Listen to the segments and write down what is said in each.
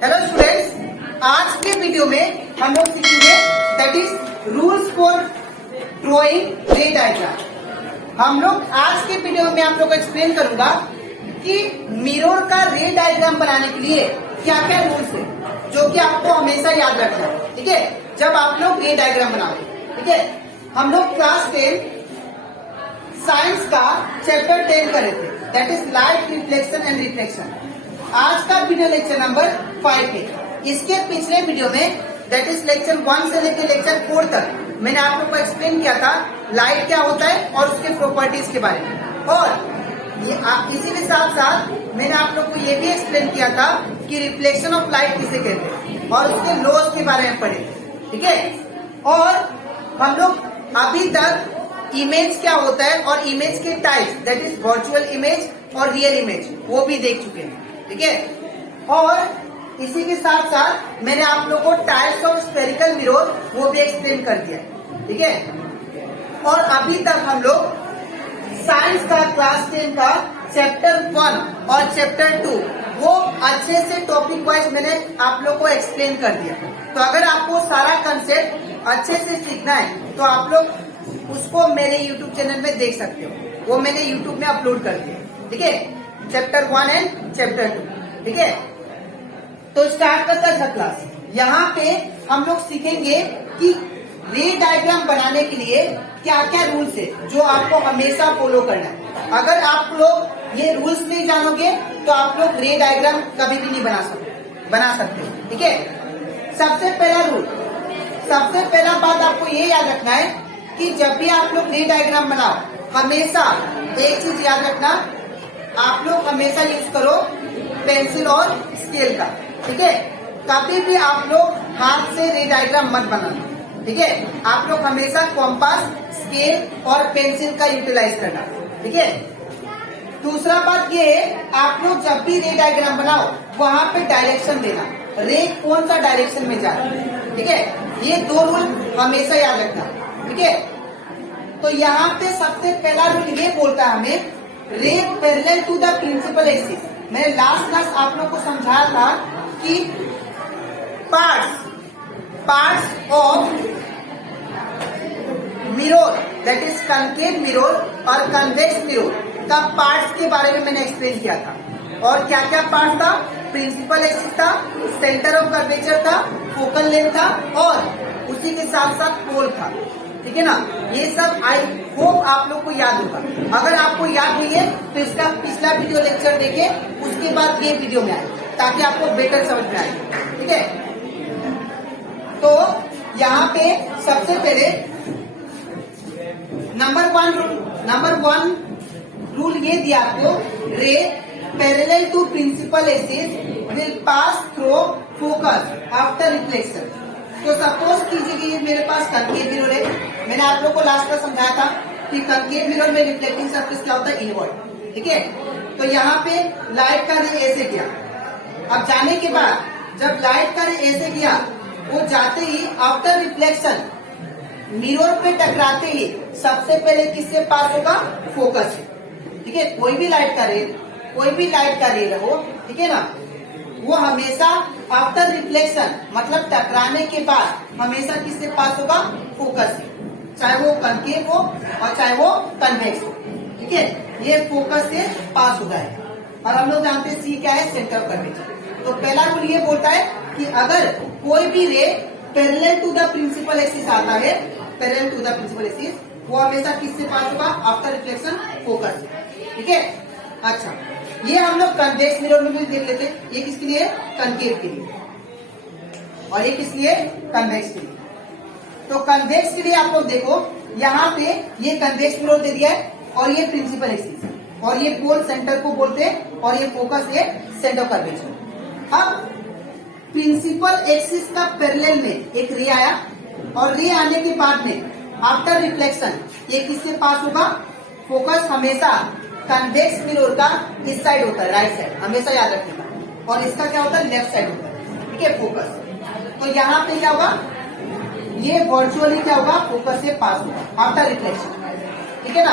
Hello students, आज के video में हम लोग सीखेंगे that is rules for drawing रे डायग्राम। हम लोग आज के वीडियो में आप लोग को एक्सप्लेन करूंगा कि मिरर का रे डायग्राम बनाने के लिए क्या क्या रूल्स है जो कि आपको हमेशा याद रखना है। ठीक है, जब आप लोग रे डायग्राम बनाओगे। ठीक है, हम लोग क्लास 10 साइंस का चैप्टर 10 करे थे, that is light reflection and reflection. आज का वीडियो लेक्चर नंबर 5 है। इसके पिछले वीडियो में दैट इज लेक्चर 1 से लेकर लेक्चर 4 तक मैंने आप लोग को एक्सप्लेन किया था लाइट क्या होता है और उसके प्रॉपर्टीज के बारे में, और इसी के साथ साथ मैंने आप लोग को ये भी एक्सप्लेन किया था कि रिफ्लेक्शन ऑफ लाइट किसे कहते हैं और उसके लॉज के बारे में पढ़े। ठीक है, और हम लोग अभी तक इमेज क्या होता है और इमेज के types that is virtual image और रियल इमेज वो भी देख चुके हैं। ठीक है, और इसी के साथ साथ मैंने आप लोगों को टाइप्स ऑफ स्फेरिकल मिरर वो भी एक्सप्लेन कर दिया। ठीक है, और अभी तक हम लोग साइंस का क्लास 10 का चैप्टर 1 और चैप्टर 2 वो अच्छे से टॉपिक वाइज मैंने आप लोग को एक्सप्लेन कर दिया। तो अगर आपको सारा कंसेप्ट अच्छे से सीखना है तो आप लोग उसको मेरे YouTube चैनल में देख सकते हो, वो मैंने YouTube में अपलोड कर दिया। ठीक है, चैप्टर 1 एंड चैप्टर 2। ठीक है, तो स्टार्ट करता है क्लास। यहाँ पे हम लोग सीखेंगे कि रे डायग्राम बनाने के लिए क्या क्या रूल्स है जो आपको हमेशा फॉलो करना है। अगर आप लोग ये रूल्स नहीं जानोगे तो आप लोग रे डायग्राम कभी भी नहीं बना सकते। ठीक है, सबसे पहला बात आपको ये याद रखना है कि जब भी आप लोग रे डायग्राम बनाओ हमेशा एक चीज याद रखना, आप लोग हमेशा यूज करो पेंसिल और स्केल का। ठीक है, कभी भी आप लोग हाथ से रे डायग्राम मत बनाना। ठीक है, आप लोग हमेशा कॉम्पास, स्केल और पेंसिल का यूटिलाइज करना। ठीक है, दूसरा बात ये है आप लोग जब भी रे डायग्राम बनाओ वहां पे डायरेक्शन देना, रे कौन सा डायरेक्शन में जा रहा है। ठीक है, ये 2 रूल हमेशा याद रखना। ठीक है, तो यहाँ पे सबसे पहला रूल ये बोलता है हमें ray parallel to the principal axis. मैंने लास्ट क्लास आप लोग को समझाया था कि parts of mirror that is concave mirror और कन्वेक्स मिरर का पार्ट्स के बारे में मैंने एक्सप्लेन किया था। और क्या क्या पार्ट था, प्रिंसिपल एक्सिस था, सेंटर ऑफ कर्वेचर था, फोकल लेंथ था और उसी के साथ साथ पोल था। ठीक है ना, ये सब आई होप आप लोग को याद होगा। अगर आपको याद नहीं है तो इसका पिछला वीडियो लेक्चर देखे, उसके बाद ये वीडियो में आए ताकि आपको बेटर समझ में आए। ठीक है, तो यहाँ पे सबसे पहले नंबर वन रूल ये दिया आपको, ray parallel to principal axis will pass through focus after reflection. तो सपोज कीजिए कि ये मेरे पास कनकेव मिरर है। मैंने आप लोग को लास्ट में समझाया था कि कनकेव मिरर में रिफ्लेक्टिंग सरफेस क्या होता है, इनवर्ड। ठीक है, तो यहाँ पे लाइट का रे ऐसे गया। अब जाने के बाद जब लाइट का रे ऐसे गया वो जाते ही आफ्टर रिफ्लेक्शन मिरर पे टकराते ही सबसे पहले किससे पास होगा, फोकस से। ठीक है, कोई भी लाइट का रे रहो, ठीक है ना, वो हमेशा आफ्टर रिफ्लेक्शन मतलब टकराने के बाद हमेशा किससे पास होगा, फोकस से, चाहे वो कनकेव हो और चाहे वो कन्वेक्स हो। ठीक है, ये फोकस से पास होता है। और हम लोग जानते हैं सी क्या है, सेंटर ऑफ कर्वेचर। तो पहला रूल ये बोलता है कि अगर कोई भी ray parallel to the principal axis आता है, parallel to the principal axis, वो हमेशा किससे पास होगा, आफ्टर रिफ्लेक्शन, फोकस से। ठीक है, अच्छा, ये हम लोग कन्वेक्स मिरर में भी देख लेते हैं। ये किसके लिए, कनकेव के लिए, और ये किस लिए, कन्वेक्स के लिए। तो कन्वेक्स के लिए आप लोग देखो, यहाँ पे ये कन्वेक्स मिरर दे दिया है और ये प्रिंसिपल एक्सिस और ये पोल सेंटर को बोलते हैं और ये फोकस है सेंटर कर्वेचर। अब प्रिंसिपल एक्सिस का पैरेलल में एक रे आया और रे आने के बाद में आफ्टर रिफ्लेक्शन ये किससे पास होगा, फोकस हमेशा कन्वेक्स मिरर का इस साइड होता है, राइट साइड, हमेशा याद रखिएगा, और इसका क्या होता है, लेफ्ट साइड होता है। ठीक है, फोकस। तो यहाँ पे क्या होगा, ये वर्चुअली क्या होगा, फोकस से पास होगा आफ्टर रिफ्लेक्शन। ठीक है ना,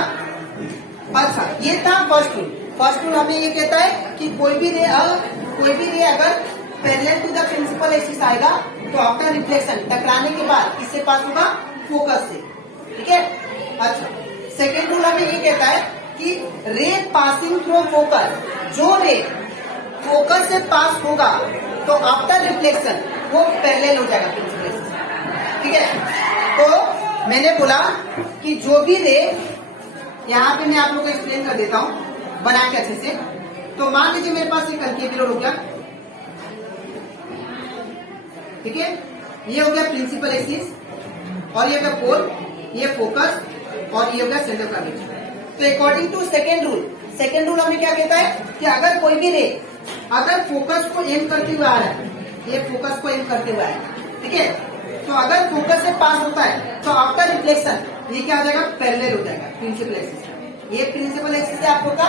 अच्छा, ये था फर्स्ट रूल हमें ये कहता है कि कोई भी रे अगर parallel to the principal axis आएगा तो आफ्टर रिफ्लेक्शन टकराने के बाद किससे पास होगा? फोकस से। ठीक है। अच्छा, सेकेंड रूल हमें ये कहता है कि रे पासिंग थ्रू फोकस, जो रे फोकस से पास होगा तो आफ्टर रिफ्लेक्शन वो पैरेलल हो जाएगा प्रिंसिपल एक्सिस। ठीक है। तो मैंने बोला कि जो भी रे, यहाँ पे मैं आप लोगों को एक्सप्लेन कर देता हूं बना के अच्छे से। तो मान लीजिए मेरे पास एक कनकेव मिरर हो गया। ठीक है, ये हो गया प्रिंसिपल एक्सिस और ये हो गया पोल, ये फोकस और ये हो गया सेंटर का रेंज। तो अकॉर्डिंग टू सेकेंड रूल हमें क्या कहता है कि अगर कोई भी रे अगर फोकस को एम करते हुए आ रहा है, ये फोकस को एम करते हुए आया, ठीक है, तो अगर फोकस से पास होता है तो आफ्टर रिफ्लेक्शन ये क्या हो जाएगा? पैरेलल हो जाएगा प्रिंसिपल एक्सिस। ये प्रिंसिपल एक्सिस है आपको का,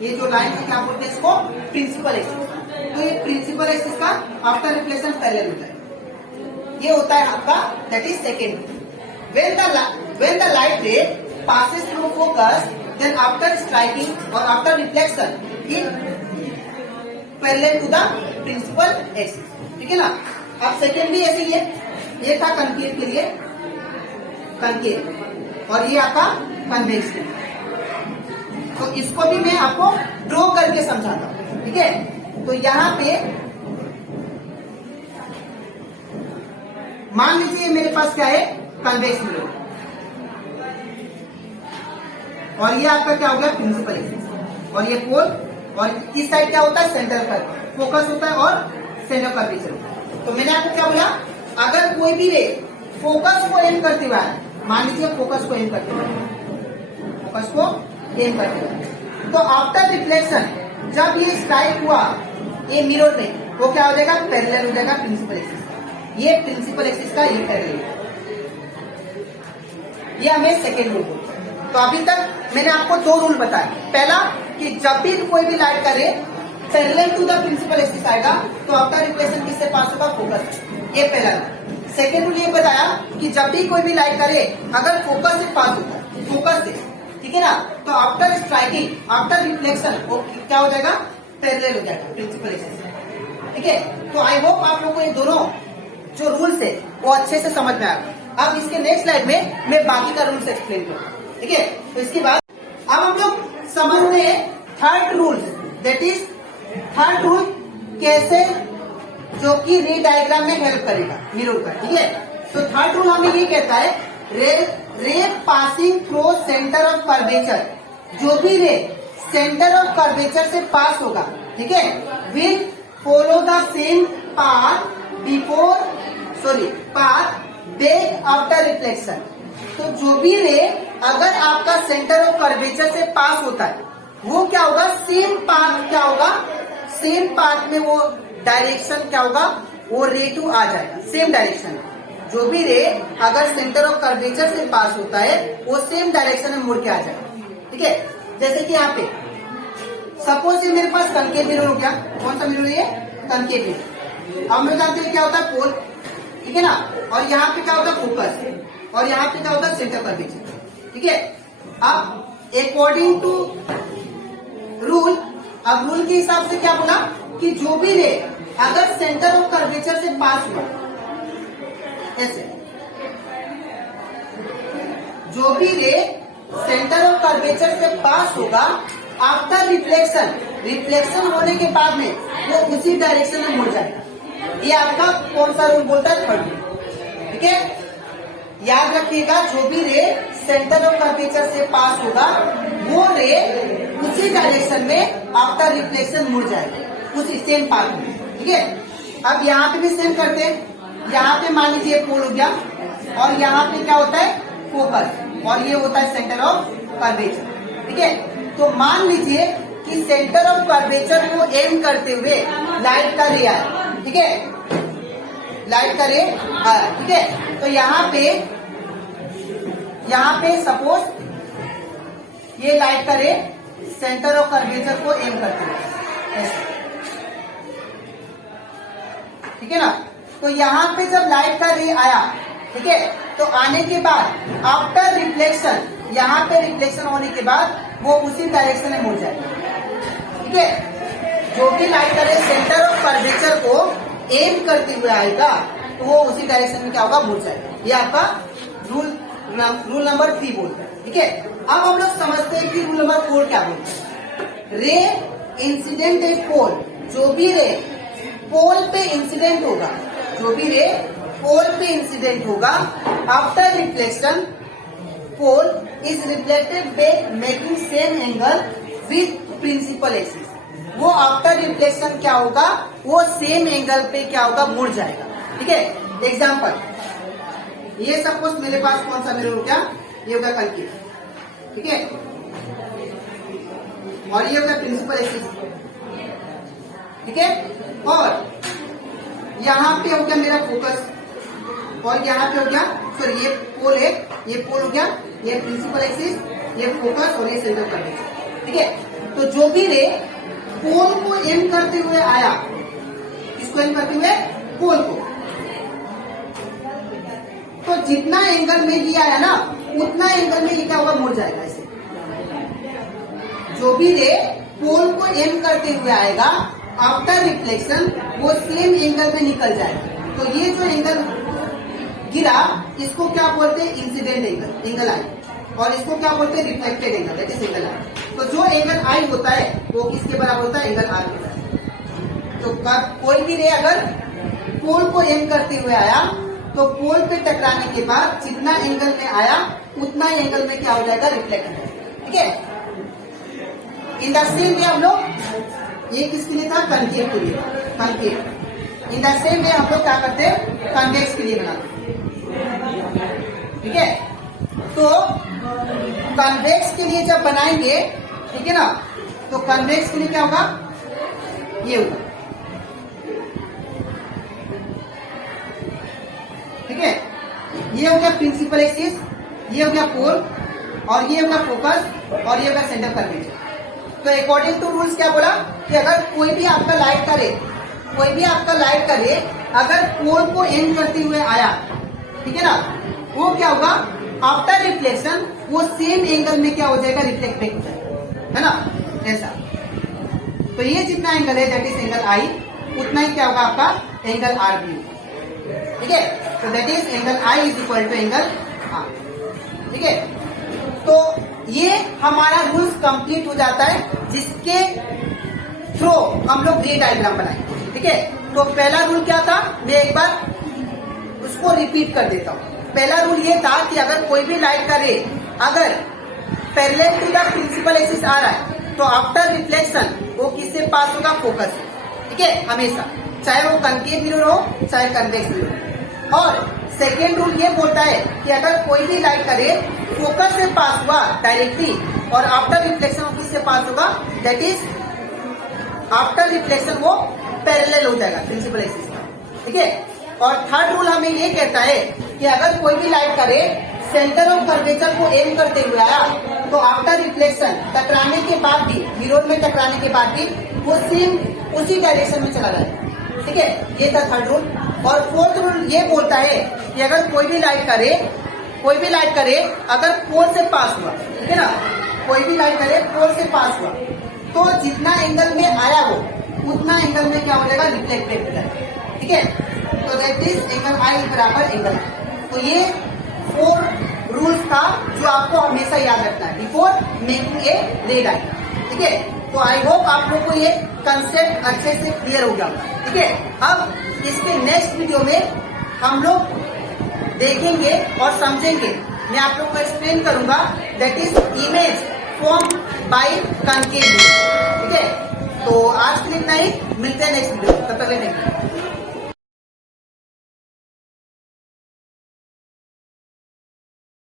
ये जो लाइन है क्या बोलते हैं इसको? Principal axis. तो ये प्रिंसिपल एक्सिस का आफ्टर रिफ्लेक्शन पैरेलल हो जाएगा। ये होता है आपका that is second. when the light ray passes through focus, then after striking or after reflection in parallel to the principal axis। ठीक है ना। अब सेकेंड भी ऐसे ही है, ये था कनकेव के लिए, कनकेव, और ये आपका कन्वेक्स के लिए। तो इसको भी मैं आपको ड्रॉ करके समझाता हूं। ठीक है। तो यहाँ पे मान लीजिए मेरे पास क्या है? कन्वेक्स मिरर, और ये आपका क्या हो गया? प्रिंसिपल एक्सिस, और ये पोल, और इस साइड क्या होता है? सेंटर पर फोकस होता है और सेंटर पर भी चलता। तो मैंने आपको क्या बोला? अगर कोई भी रे फोकस को एम करते हुए, मान लीजिए फोकस को एम करते हुए, तो आफ्टर रिफ्लेक्शन जब ये स्ट्राइक हुआ ये मिरर में, वो क्या हो जाएगा? पैरेलल हो जाएगा प्रिंसिपल एक्सिस का। ये प्रिंसिपल एक्सिस का ये पैरेलल, ये हमें सेकेंड रूल बोलते हैं। तो अभी तक मैंने आपको दो रूल बताए। पहला कि जब भी कोई भी लाइट करे parallel to the principal axis आएगा तो आफ्टर रिफ्लेक्शन किससे पास होगा? फोकस। ये पहला रूल। सेकेंड रूल ये बताया कि जब भी कोई भी लाइट करे अगर फोकस से पास होता है, फोकस से, ठीक है ना, तो आफ्टर स्ट्राइकिंग आफ्टर रिफ्लेक्शन वो क्या हो जाएगा? पैरेलल हो जाएगा प्रिंसिपल एक्सिस। ठीक है। तो आई होप आप लोगों को ये दोनों जो रूल्स है वो अच्छे से समझ में आएगा। अब इसके नेक्स्ट स्लाइड में मैं बाकी का रूल्स एक्सप्लेन करूंगा। ठीक है। तो इसके बाद अब हम लोग समझते हैं third rule, that is third rule कैसे, जो कि रे डायग्राम में हेल्प करेगा मिरर का। ठीक है। तो थर्ड रूल हमें ये कहता है रे passing through centre of curvature, जो भी रे सेंटर ऑफ कर्वेचर से पास होगा, ठीक है, will follow the same path back after reflection. तो जो भी रे अगर आपका सेंटर ऑफ कर्वेचर से पास होता है वो क्या होगा? सेम पाथ क्या होगा? सेम पाथ में वो डायरेक्शन क्या होगा? वो रे टू आ जाएगा सेम डायरेक्शन। जो भी रे अगर सेंटर ऑफ कर्वेचर से पास होता है वो सेम डायरेक्शन में मुड़ के आ जाएगा। ठीक है। जैसे कि यहाँ पे सपोज ये मेरे पास कनकेव मिरर हो गया। कौन सा मिरर है ये? Concave mirror. हम लोग जानते हैं क्या होता है? पोल, ठीक है ना, और यहाँ पे क्या होता है? फोकस, और यहाँ पे क्या होता है? Centre curvature. ठीक है। अब अकॉर्डिंग टू रूल, अब रूल के हिसाब से क्या बोला कि जो भी रे अगर सेंटर ऑफ कर्वेचर से पास हुआ, ऐसे जो भी रे सेंटर ऑफ कर्वेचर से पास होगा आफ्टर रिफ्लेक्शन होने के बाद में वो उसी डायरेक्शन में मुड़ जाएगा। ये आपका कौन सा रूल बोलता है? Third rule. ठीक है। याद रखिएगा, जो भी रे सेंटर ऑफ कर्वेचर से पास होगा वो रे उसी डायरेक्शन में आफ्टर रिफ्लेक्शन मुड़ जाएगा उसी सेम पाथ में। ठीक है। अब यहाँ पे भी सेम करते हैं। यहाँ पे मान लीजिए पोल हो गया, और यहाँ पे क्या होता है? फोकस, और ये होता है सेंटर ऑफ कर्वेचर। ठीक है। तो मान लीजिए कि सेंटर ऑफ कर्वेचर को एम करते हुए लाइट का रे आया। ठीक है। लाइट का रे आया। ठीक है। तो यहाँ पे सपोज ये लाइट का रे सेंटर ऑफ कर्वेचर को एम करते हुए ऐसे, ठीक है ना। तो यहाँ पे जब लाइट का रे आया, ठीक है, तो आने के बाद आफ्टर रिफ्लेक्शन, यहाँ पे रिफ्लेक्शन होने के बाद वो उसी डायरेक्शन में मुड़ जाएगा। ठीक है। जो भी लाइट का रे सेंटर ऑफ कर्वेचर को एम करते हुए आएगा तो वो उसी डायरेक्शन में क्या होगा, मुड़ जाएगा। ये आपका रूल नंबर 3 बोलता है। ठीक है, अब हम लोग समझते हैं कि रूल नंबर 4 क्या बोलता है। रे इंसिडेंट एट पोल, जो भी रे पोल पे इंसिडेंट होगा, जो भी रे पोल पे इंसिडेंट होगा, after reflection pole is reflected back making same angle with principal axis. वो आफ्टर रिफ्लेक्शन क्या होगा, वो सेम एंगल पे क्या होगा, मुड़ जाएगा। ठीक है, एग्जाम्पल, ये सपोज मेरे पास कौन सा मिरर हो गया, ये होगा कंकेव, ठीक है, और ये होगा प्रिंसिपल एक्सिस, ठीक है, और यहाँ पे हो गया मेरा फोकस, और यहाँ पे हो गया, सॉरी ये पोल है, ये पोल हो गया, ये प्रिंसिपल एक्सिस, ये फोकस और ये सेंटर कर्वेचर। ठीक है, तो जो भी रे पोल को एम करते हुए आया, किसको एम करते हुए, पोल को, तो जितना एंगल में ये आया ना, उतना एंगल में ये क्या होगा, मुड़ जाएगा ऐसे। जो भी रे पोल को एम करते हुए आएगा, आफ्टर रिफ्लेक्शन वो सेम एंगल में निकल जाएगा। तो ये जो एंगल गिरा, इसको क्या बोलते हैं, इंसिडेंट एंगल आई, और इसको क्या बोलते हैं, reflected angle, that is angle I. तो जो एंगल आई होता है वो किसके बराबर होता है, एंगल आर के बराबर। तो कोई भी रे अगर पोल को एम करते हुए आया, तो पोल पे टकराने के बाद जितना एंगल में आया, उतना एंगल में क्या हो जाएगा, रिफ्लेक्ट हो जाएगा। ठीक है, इन द सेम वे हम लोग, ये किसके लिए था, कनकेव के लिए, concave. In the same way हम लोग क्या करते हैं, कन्वेक्स के लिए बनाते हैं। ठीक है, तो कन्वेक्स के लिए जब बनाएंगे, ठीक है ना, तो कन्वेक्स के लिए क्या होगा, ये होगा, ठीक है, ये हो गया प्रिंसिपल एक्सिस, ये हो गया पोल, और ये होगा फोकस, और ये होगा सेंटर कर्वेचर। तो अकॉर्डिंग टू रूल्स क्या बोला कि अगर कोई भी आपका लाइट करे, कोई भी आपका लाइट करे, अगर पोल को एम करते हुए आया, ठीक है ना, वो क्या होगा, आफ्टर रिफ्लेक्शन वो सेम एंगल में क्या हो जाएगा, रिफ्लेक्ट बैक हो जाएगा, है ना, ऐसा। तो ये जितना एंगल है दैट इज एंगल आई, उतना ही क्या होगा आपका एंगल आर भी। ठीक है, तो that is angle I is equal to angle R. ठीक है, तो ये हमारा रूल्स कंप्लीट हो जाता है, जिसके थ्रू हम लोग रे डायग्राम बनाएंगे। ठीक है, तो पहला रूल क्या था, मैं एक बार उसको रिपीट कर देता हूँ। पहला रूल ये था कि अगर कोई भी लाइट का रे अगर parallel to the principal axis आ रहा है, तो आफ्टर रिफ्लेक्शन वो किससे पास होगा, फोकस। ठीक है, हमेशा, चाहे वो कनकेव मिरर हो चाहे कन्वेक्स मिरर हो। और सेकेंड रूल ये बोलता है कि अगर कोई भी लाइट का रे फोकस से पास हुआ डायरेक्टली, और आफ्टर रिफ्लेक्शन वो किससे पास होगा, दैट इज आफ्टर रिफ्लेक्शन वो पैरेलल हो जाएगा प्रिंसिपल एक्सिस का। ठीक है, और थर्ड रूल हमें ये कहता है कि अगर कोई भी लाइट का रे सेंटर ऑफ कर्वेचर को एम करते हुए आया, तो आफ्टर रिफ्लेक्शन टकराने के बाद भी, मिरर में टकराने के बाद भी वो सेम उसी डायरेक्शन में चला जाएगा। ठीक है, ये था थर्ड रूल। और फोर्थ रूल ये बोलता है कि अगर कोई भी लाइट का रे अगर पोल से पास हुआ, ठीक है ना, कोई भी लाइट का रे पोल से पास हुआ, तो जितना एंगल में आया वो उतना एंगल में क्या हो जाएगा, रिफ्लेक्ट बैक हो जाएगा। ठीक है, तो दैट इज एंगल आई बराबर एंगल आई। तो ये 4 रूल्स था जो आपको हमेशा याद रखना है बिफोर मेकिंग ए रे डायग्राम। ठीक है, तो आई होप आप लोग को ये कंसेप्ट अच्छे से क्लियर हो गया। ठीक है, अब इसके नेक्स्ट वीडियो में हम लोग देखेंगे और समझेंगे, मैं आप लोग को एक्सप्लेन करूंगा, that is image form by concave. ठीक है, तो आज के लिए इतना ही, मिलते हैं नेक्स्ट वीडियो, तब तक नहीं।